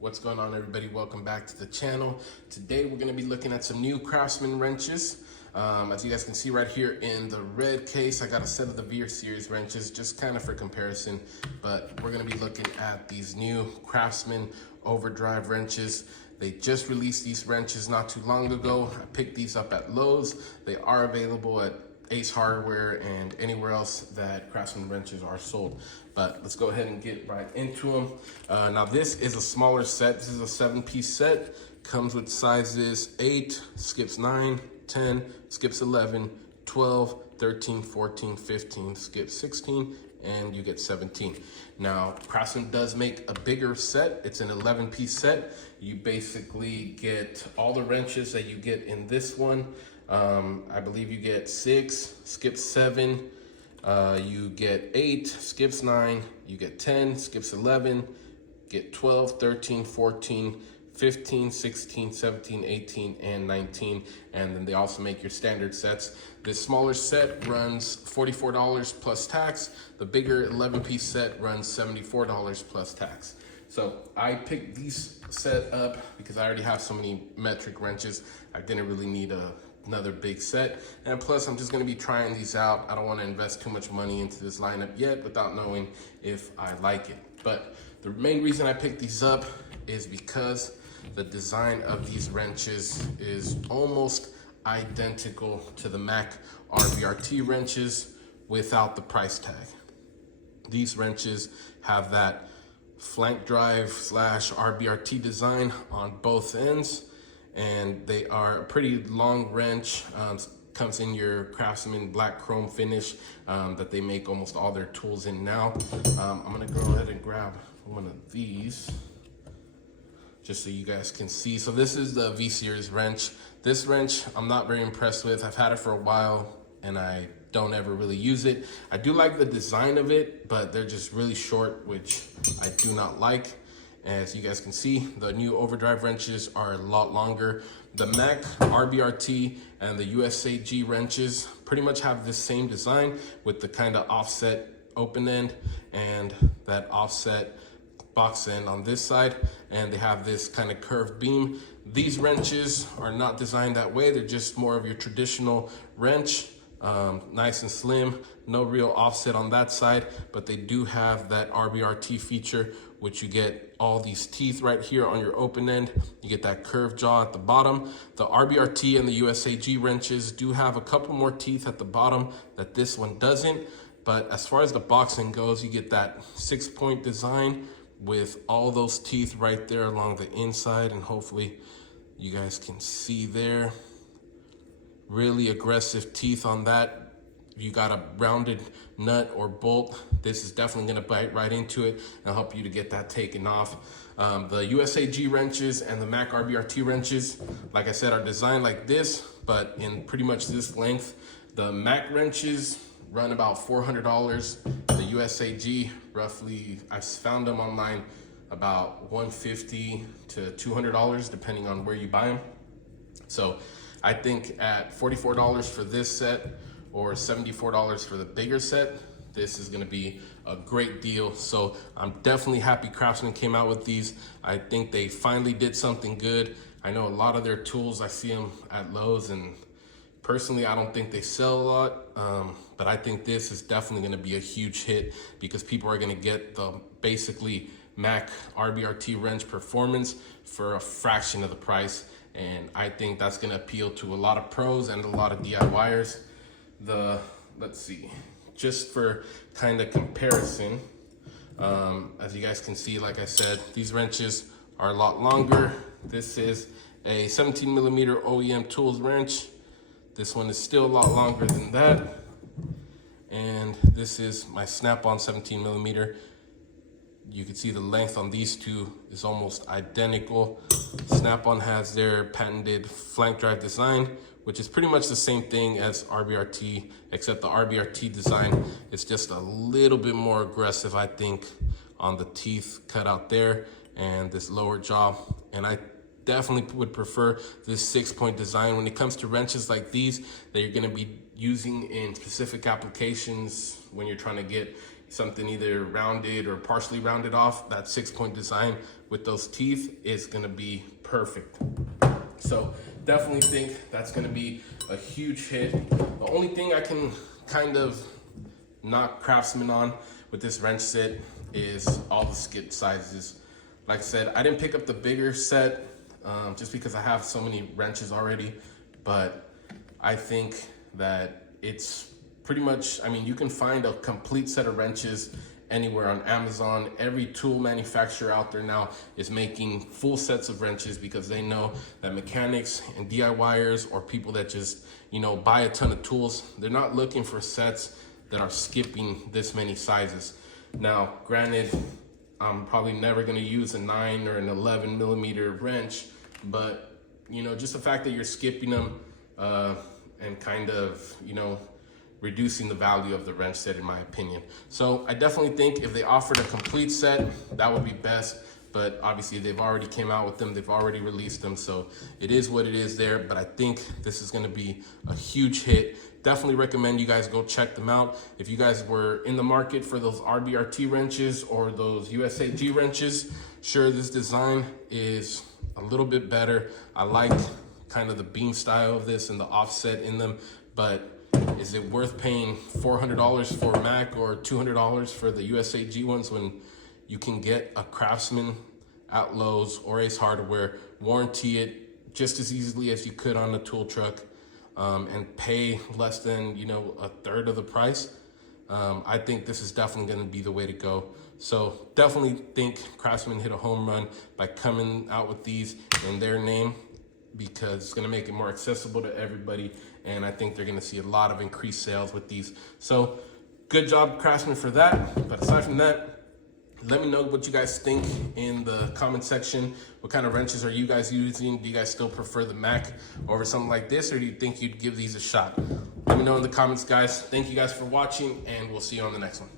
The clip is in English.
What's going on, everybody? Welcome back to the channel. Today we're going to be looking at some new Craftsman wrenches. As you guys can see right here in the red case, I got a set of the VR series wrenches just kind of for comparison, but we're going to be looking at these new Craftsman Overdrive wrenches. They just released these wrenches not too long ago. I picked these up at Lowe's. They are available at Ace Hardware and anywhere else that Craftsman wrenches are sold. But let's go ahead and get right into them. Now this is a smaller set. This is a 7-piece set. Comes with sizes 8, skips 9, 10, skips 11, 12, 13, 14, 15, skips 16, and you get 17. Now, Craftsman does make a bigger set. It's an 11-piece set. You basically get all the wrenches that you get in this one. I believe you get 6, skips 7, you get 8, skips 9, you get 10, skips 11, get 12, 13, 14, 15, 16, 17, 18, and 19. And then they also make your standard sets. This smaller set runs $44 plus tax. The bigger 11-piece set runs $74 plus tax. So I picked these set up because I already have so many metric wrenches. I didn't really need another big set, and plus I'm just going to be trying these out. I don't want to invest too much money into this lineup yet without knowing if I like it. But the main reason I picked these up is because the design of these wrenches is almost identical to the Mac RBRT wrenches without the price tag. These wrenches have that flank drive / RBRT design on both ends, and they are a pretty long wrench. Comes in your Craftsman black chrome finish that they make almost all their tools in now. I'm gonna go ahead and grab one of these just so you guys can see. So this is the V series wrench. This wrench I'm not very impressed with. I've had it for a while and I don't ever really use it. I do like the design of it, but they're just really short, which I do not like. As you guys can see, the new Overdrive wrenches are a lot longer. The Mac RBRT and the USAG wrenches pretty much have the same design with the kind of offset open end and that offset box end on this side, and they have this kind of curved beam. These wrenches are not designed that way. They're just more of your traditional wrench, nice and slim, no real offset on that side, but they do have that RBRT feature, which you get all these teeth right here on your open end. You get that curved jaw at the bottom. The RBRT and the USAG wrenches do have a couple more teeth at the bottom that this one doesn't. But as far as the box end goes, you get that 6-point design with all those teeth right there along the inside, and hopefully you guys can see there. Really aggressive teeth on that. If you got a rounded nut or bolt, this is definitely gonna bite right into it and help you to get that taken off. The USAG wrenches and the Mac RBRT wrenches, like I said, are designed like this, but in pretty much this length. The Mac wrenches run about $400. The USAG, roughly, I've found them online about $150 to $200, depending on where you buy them. So I think at $44 for this set or $74 for the bigger set, this is gonna be a great deal. So I'm definitely happy Craftsman came out with these. I think they finally did something good. I know a lot of their tools, I see them at Lowe's, and personally, I don't think they sell a lot, but I think this is definitely gonna be a huge hit because people are gonna get the basically Mac RBRT wrench performance for a fraction of the price. And I think that's gonna appeal to a lot of pros and a lot of DIYers. Let's see, just for kind of comparison, as you guys can see, like I said, these wrenches are a lot longer. This is a 17mm OEM tools wrench. This one is still a lot longer than that. And this is my snap-on 17mm. You can see the length on these two is almost identical. Snap-on has their patented flank drive design, which is pretty much the same thing as RBRT, except the RBRT design is just a little bit more aggressive, I think, on the teeth cut out there and this lower jaw. And I definitely would prefer this 6-point design. When it comes to wrenches like these that you're gonna be using in specific applications when you're trying to get something either rounded or partially rounded off, that 6-point design with those teeth is gonna be perfect. So definitely think that's gonna be a huge hit. The only thing I can kind of knock Craftsman on with this wrench set is all the skip sizes. Like I said, I didn't pick up the bigger set just because I have so many wrenches already, but I think that it's pretty much, I mean, you can find a complete set of wrenches anywhere on Amazon. Every tool manufacturer out there now is making full sets of wrenches because they know that mechanics and DIYers or people that just, you know, buy a ton of tools, they're not looking for sets that are skipping this many sizes. Now, granted, I'm probably never gonna use a 9 or an 11 millimeter wrench, but you know, just the fact that you're skipping them and kind of, you know, reducing the value of the wrench set, in my opinion. So I definitely think if they offered a complete set, that would be best. But obviously they've already came out with them, they've already released them, so it is what it is there. But I think this is gonna be a huge hit. Definitely recommend you guys go check them out. If you guys were in the market for those RBRT wrenches or those USAG wrenches, sure, this design is a little bit better. I like kind of the beam style of this and the offset in them, but is it worth paying $400 for Mac or $200 for the USAG ones when you can get a Craftsman at Lowe's or Ace Hardware, warranty it just as easily as you could on a tool truck, and pay less than, you know, a third of the price? I think this is definitely going to be the way to go. So definitely think Craftsman hit a home run by coming out with these in their name, because it's going to make it more accessible to everybody, and I think they're going to see a lot of increased sales with these. So good job, Craftsman, for that. But aside from that, let me know what you guys think in the comment section. What kind of wrenches are you guys using? Do you guys still prefer the Mac over something like this, or do you think you'd give these a shot? Let me know in the comments, guys. Thank you guys for watching, and we'll see you on the next one.